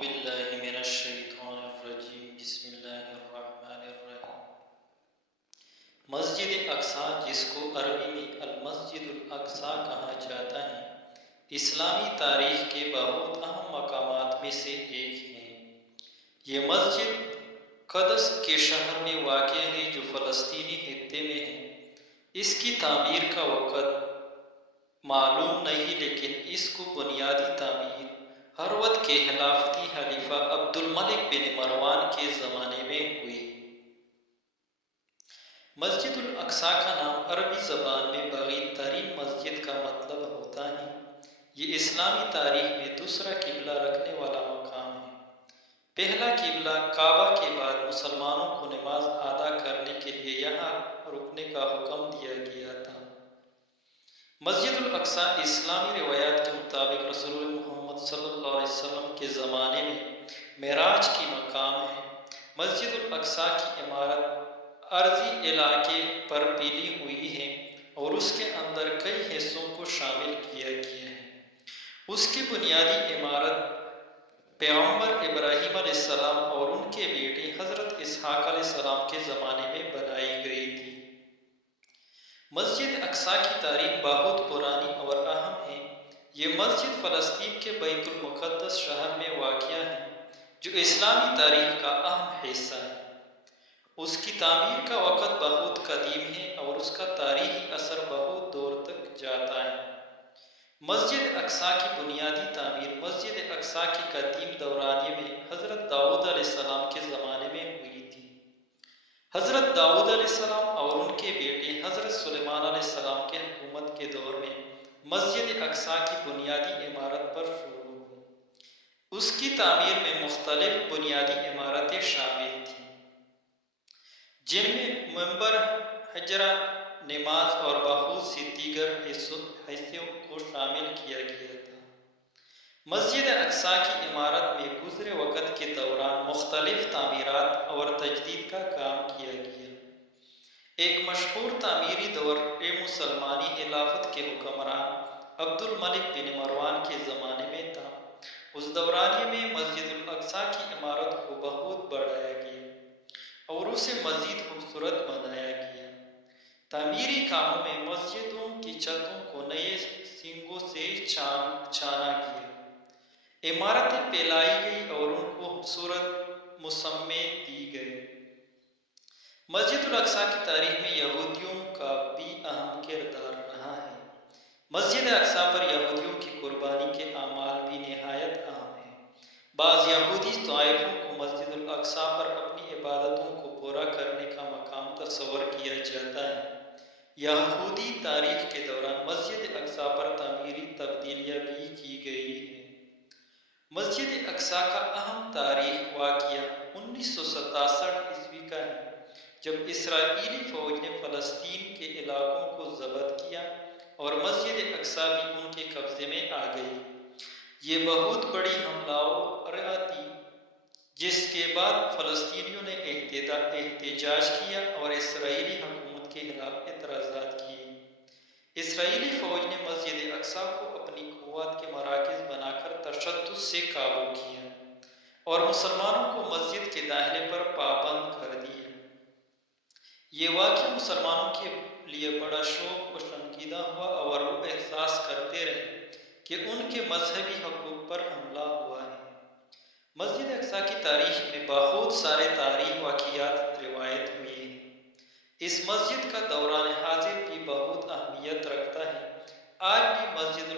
باللہ من الشیطان الرجیم بسم اللہ الرحمن الرحیم۔ مسجد اقصی، جس کو عربی میں المسجد الاقصی کہا جاتا ہے، اسلامی تاریخ کے بہت اہم مقامات میں سے ایک ہے۔ یہ مسجد قدس کے شہر میں واقع ہے جو فلسطینی خطے میں ہے۔ اس کی تعمیر کا وقت معلوم نہیں، لیکن اس کو بنیادی تعمیر ہرود کے خلافتی خلیفہ عبد الملک بن مروان کے زمانے میں ہوئی۔ مسجد الاقصی کا نام عربی زبان میں بعید ترین مسجد کا مطلب ہوتا ہے۔ یہ اسلامی تاریخ میں دوسرا قبلہ رکھنے والا مقام ہے۔ پہلا قبلہ کعبہ کے بعد مسلمانوں کو نماز ادا کرنے کے لیے یہاں رکنے کا حکم دیا گیا تھا۔ مسجد الاقصی اسلامی روایات کے مطابق رسول محمد صلی اللہ علیہ وسلم کے زمانے میں معراج کی مقام ہے۔ مسجد الاقصی کی عمارت عرضی علاقے پر پھیلی ہوئی ہے اور اس کے اندر کئی حصوں کو شامل کیا گیا ہے۔ اس کی بنیادی عمارت پیغمبر ابراہیم علیہ السلام اور ان کے بیٹے حضرت اسحاق علیہ السلام کے زمانے میں بنائی گئی تھی۔ مسجد اقصی کی تاریخ بہت پرانی اور اہم ہے۔ یہ مسجد فلسطین کے بیت المقدس شہر میں واقع ہے، جو اسلامی تاریخ کا اہم حصہ ہے۔ اس کی تعمیر کا وقت بہت قدیم ہے اور اس کا تاریخی اثر بہت دور تک جاتا ہے۔ مسجد اقصی کی بنیادی تعمیر مسجد اقصی کے قدیم دورانیے میں حضرت داؤد علیہ السلام کے زمانے میں ہوئی تھی۔ حضرت داؤد علیہ السلام اور ان کے بیٹے حضرت سلیمان علیہ السلام کے حکومت کے دور میں مسجد اقصی کی بنیادی عمارت پر شروع ہوئی۔ اس کی تعمیر میں مختلف بنیادی عمارتیں شامل تھیں، جن میں منبر، حجرہ نماز اور بہت سی دیگر حصوں کو شامل کیا گیا تھا۔ مسجد اقصی کی عمارت میں گزرے وقت کے دوران مختلف تعمیرات اور تجدید کا کام کیا گیا۔ ایک مشہور تعمیری دور مسلمانی خلافت کے حکمران عبد الملک بن مروان کے زمانے میں تھا۔ اس دورانیے میں مسجد الاقصی کی عمارت کو بہت بڑھایا گیا اور اسے مزید خوبصورت بنایا گیا۔ تعمیری کاموں میں مسجدوں کی چھتوں کو نئے سنگوں سے چھانا گیا، عمارتیں پھیلائی گئی اور ان کو خوبصورت مسمے دی گئے۔ مسجد الاقصی کی تاریخ میں یہودیوں کا بھی اہم کردار رہا ہے۔ مسجد اقصی پر یہودیوں کی قربانی کے اعمال بھی نہایت اہم ہیں۔ بعض یہودی طائفوں کو مسجد الاقصی پر اپنی عبادتوں کو پورا کرنے کا مقام تصور کیا جاتا ہے۔ یہودی تاریخ کے دوران مسجد اقصی پر تعمیری تبدیلیاں بھی کی گئی ہیں۔ مسجد اقصی کا اہم تاریخی واقعہ 1967 عیسوی کا ہے، جب اسرائیلی فوج نے فلسطین کے علاقوں کو ضبط کیا اور مسجد اقصی بھی ان کے قبضے میں آ گئی۔ یہ بہت بڑی حملہ آور تھی، جس کے بعد فلسطینیوں نے احتجاج کیا اور اسرائیلی حکومت کے خلاف اعتراضات کیے۔ اسرائیلی فوج نے مسجد اقصی کو اپنی قوت کے مراکز بنا کر تشدد سے قابو کیا اور مسلمانوں کو مسجد کے داخلے پر پابند کر دیا۔ یہ واقعہ مسلمانوں کے لیے بڑا شوق و شرمندگی ہوا اور وہ احساس کرتے رہے کہ ان کے مذہبی حقوق پر حملہ ہوا ہے۔ مسجد اقصی کی تاریخ میں بہت سارے تاریخی واقعات روایت ہوئے ہیں۔ اس مسجد کا دوران حاضر بھی بہت اہمیت رکھتا ہے۔ آج بھی مسجد